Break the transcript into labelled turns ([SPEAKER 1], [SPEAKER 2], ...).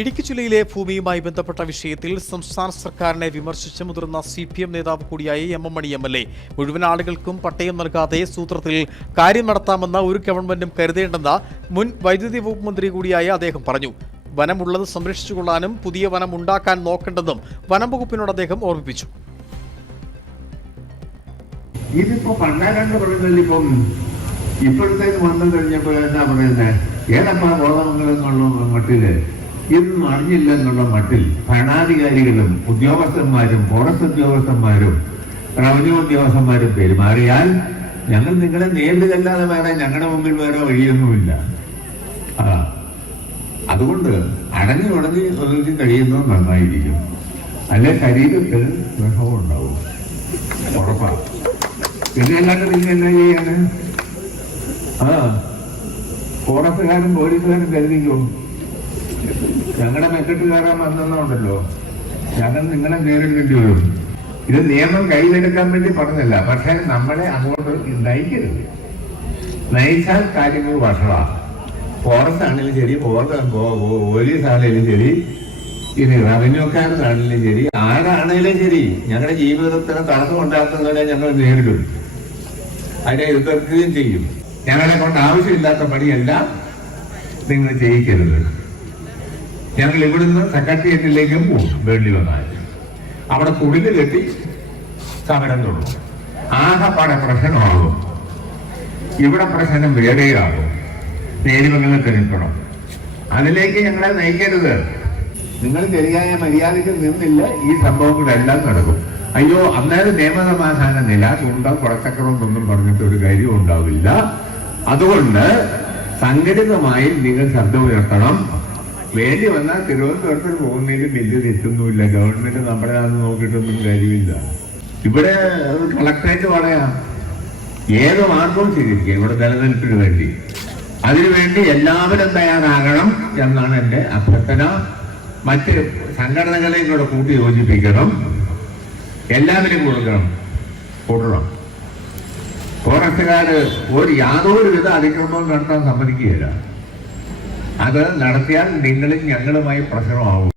[SPEAKER 1] ഇടുക്കി ജില്ലയിലെ ഭൂമിയുമായി ബന്ധപ്പെട്ട വിഷയത്തിൽ സംസ്ഥാന സർക്കാരിനെ വിമർശിച്ച് മുതിർന്ന സി പി എം നേതാവ് കൂടിയായ M M Mani M L A. മുഴുവൻ ആളുകൾക്കും പട്ടയം നൽകാതെ സൂത്രത്തിൽ കാര്യം നടത്താമെന്ന ഒരു ഗവൺമെന്റും കരുതേണ്ടെന്ന മുൻ വൈദ്യുതി വകുപ്പ് മന്ത്രി കൂടിയായ അദ്ദേഹം പറഞ്ഞു. വനമുള്ളത് സംരക്ഷിച്ചുകൊള്ളാനും പുതിയ വനം ഉണ്ടാക്കാൻ നോക്കേണ്ടെന്നും വനം വകുപ്പിനോട് അദ്ദേഹം ഓർമ്മിപ്പിച്ചു.
[SPEAKER 2] ഇപ്പോഴത്തേക്ക് വന്നു കഴിഞ്ഞപ്പോൾ എന്താ പറയുന്നത് ഏതപ്പാ ബോധമംഗലം എന്നുള്ള മട്ടിൽ ഇതൊന്നും അറിഞ്ഞില്ല എന്നുള്ള മട്ടിൽ ഭരണാധികാരികളും ഉദ്യോഗസ്ഥന്മാരും ഫോറസ്റ്റ് ഉദ്യോഗസ്ഥന്മാരും റവന്യൂ ഉദ്യോഗസ്ഥന്മാരും പെരുമാറിയാൽ ഞങ്ങൾ നിങ്ങളെ നേരിടുകല്ലാതെ വേറെ ഞങ്ങളുടെ മുമ്പിൽ വേറെ വഴിയൊന്നുമില്ല. അതുകൊണ്ട് അടങ്ങി ഉടങ്ങി ഒതുക്കി കഴിയുന്നത് നന്നായിരിക്കും. അല്ലെ ശരീരത്തിൽ വിഷമം ഉണ്ടാവും. ഉറപ്പാണ് പിന്നെ അല്ലാണ്ട് നിങ്ങൾ എന്നാ ചെയ്യാണ്? ആ ഫോറസ്റ്റുകാരും പോലീസുകാരും കരുതിക്കോ? ഞങ്ങളുടെ മെക്കെട്ട് കയറാൻ വന്നോണ്ടല്ലോ ഞങ്ങൾ നിങ്ങളെ നേരിടേണ്ടി വരും. ഇത് നിയമം കയ്യിലെടുക്കാൻ വേണ്ടി പറഞ്ഞല്ല പക്ഷെ നമ്മളെ അങ്ങോട്ട് നയിക്കരുത്. നയിച്ചാൽ കാര്യങ്ങൾ വഷളാണ് ഫോറസ്റ്റ് ആണെങ്കിലും ശരി പോലീസ് ആണെങ്കിലും ശരി ഇനി റവന്യൂക്കാരനാണെങ്കിലും ശരി ആരാണെങ്കിലും ശരി ഞങ്ങളുടെ ജീവിതത്തിന് തടസ്സം ഉണ്ടാക്കുന്നതിനെ ഞങ്ങൾ നേരിടും. അതിനെ എതിർക്കുകയും ചെയ്യും. ഞങ്ങളെ കൊണ്ട് ആവശ്യമില്ലാത്ത പണിയെല്ലാം നിങ്ങൾ ചെയ്യിക്കരുത്. ഞങ്ങൾ ഇവിടുന്ന് സെക്രട്ടേറിയറ്റിലേക്കും വേണ്ടി വന്നാൽ. അവിടെ കുടിൽ കെട്ടി സമരം തുടങ്ങും. ആകെപ്പാടെ പ്രശ്നമാകും. ഇവിടെ പ്രശ്നം വേറെയാകും. നേരിമംഗലത്ത് നിൽക്കണം അതിലേക്ക് ഞങ്ങളെ നയിക്കരുത്. നിങ്ങൾ ശരിയായ മര്യാദയ്ക്ക് നിന്നില്ല. ഈ സംഭവങ്ങളെല്ലാം നടക്കും. അയ്യോ അന്നേരം നിയമസമാധാന നില ചൂണ്ട കുടച്ചക്രം ഒന്നും പറഞ്ഞിട്ട് ഒരു കാര്യം ഉണ്ടാവില്ല. അതുകൊണ്ട് സംഘടിതമായി നിങ്ങൾ ശബ്ദം ഉയർത്തണം. വേണ്ടി വന്നാൽ തിരുവനന്തപുരത്തിൽ പോകുന്നതിന് വലിയ തെറ്റൊന്നുമില്ല. ഗവൺമെന്റ് നമ്മുടെ അത് നോക്കിയിട്ടൊന്നും കാര്യമില്ല. ഇവിടെ കളക്ടറേറ്റ് പറയാം. ഏത് മാർഗവും സ്വീകരിക്കുക ഇവിടെ നിലനിൽപ്പിന് വേണ്ടി. അതിനുവേണ്ടി എല്ലാവരും തയ്യാറാകണം എന്നാണ് എന്റെ അഭ്യർത്ഥന. മറ്റ് സംഘടനകളെയും കൂടെ കൂട്ടി യോജിപ്പിക്കണം. എല്ലാവരും കൊടുക്കണം. കൂടണം ഫോറസ്റ്റുകാർ ഒരു യാതൊരു വിധ അതിക്രമവും നടത്താൻ സമ്മതിക്കുകയില്ല. അത് നടത്തിയാൽ നിങ്ങളും ഞങ്ങളുമായി പ്രശ്നമാവും